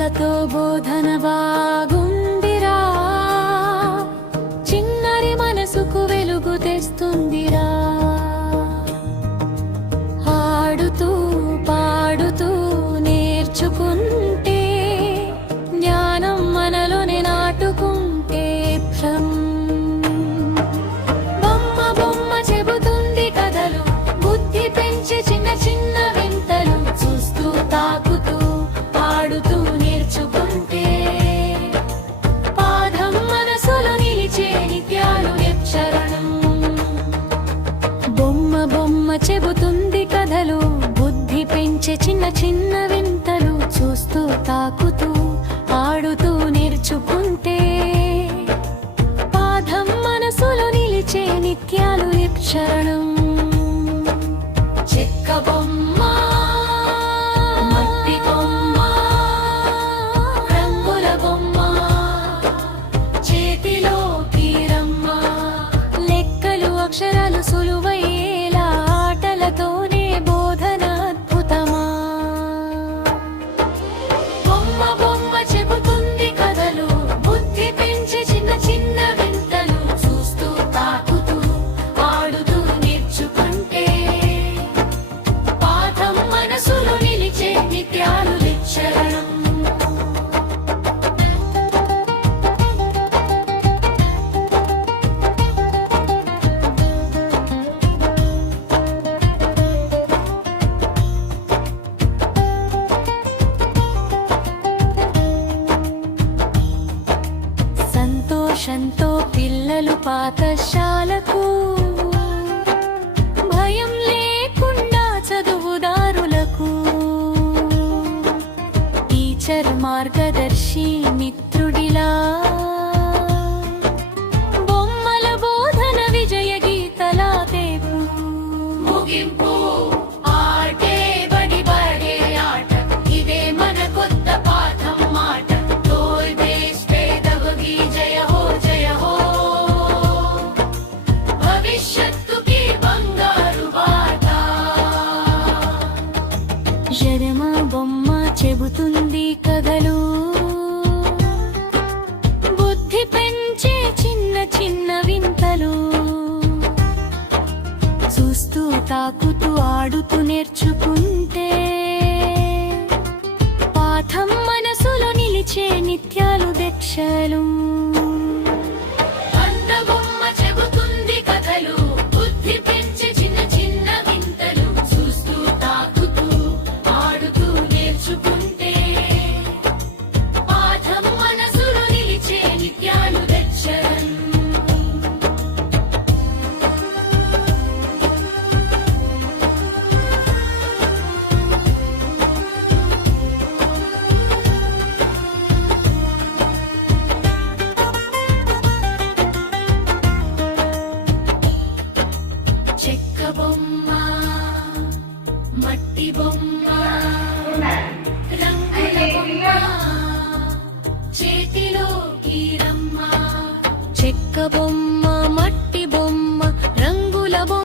పాఠాలతో బోధన బాగుందిరా, చిన్నరి మనసుకు వెలుగు తెస్తుందిరా. ఆడుతూ పాడుతూ నేర్చుకుంటే జ్ఞానం మనలోనే నాటుకుంటే బొమ్మ బొమ్మ చెబుతుంది కథలు, బుద్ధి పెంచే చిన్న చిన్న వింతలు, చూస్తూ తాకుతూ పాడుతూ నేర్చుకుంటే పాఠం మనసులో నిలిచే నిత్యాలు అక్షరణం. బొమ్మ బొమ్మ చెబుతుంది కథలు, బుద్ధి పెంచే చిన్న చిన్న వింతలు, చూస్తూ తాకుతూ ఆడుతూ నేర్చుకుంటే పాఠం మనసులో నిలిచే నిత్యాలు అక్షరణం. చెక్క బొమ్మ, మట్టి బొమ్మ, రంగుల బొమ్మ, చేతిలోకి రమ్మ, లెక్కలు అక్షరాలు సులువయ్యేలా ఆటలతోనే బోధన అద్భుతమా. బొమ్మ బొమ్మ చెబుతుంది కథలు, బుద్ధి పెంచే చిన్న చిన్న వింతలు, చూస్తూ తాకుతూ ఆడుతూ నేర్చుకుంటే పాఠం మనసులో నిలిచే నిత్యాలు అక్షరణం. సంతోషంతో పిల్లలు పాఠశాలకు, భయం లేకుండా చదువుదారులకు, టీచర్ మార్గదర్శి మిత్రుడిలా, బొమ్మల బోధన విజయ గీతలా తేపు. ముగింపు ఆటే బడి బడే ఆట, ఇదే మన కొత్త పాఠం మాట. తోయ్ దేశ్ పేదవగి జయ హో జయ హో, భవిష్యత్తుకి బంగారు బాట. ఎడమ బొమ్మ చెబుతుంది కథలు, బుద్ధి పెంచే చిన్న చిన్న వింతలు, చూస్తూ తాకుతూ ఆడుతూ నేర్చుకుంటే పాఠం మనసులో నిలిచే నిత్యాలు దక్షలు. బొమ్మ చెబుతుంది కథలు, బుద్ధి పెంచే చిన్న చిన్న వింతలు, చూస్తూ తాకుతూ ఆడుతూ నేర్చుకుంటే పాఠం మనసులో నిలిచే నిత్యాలు దక్షరం. చెక్క బొమ్మ, మట్టి బొమ్మ, రంగుల బొమ్మ, చేతిలోకి రమ్మ. చెక్క బొమ్మ,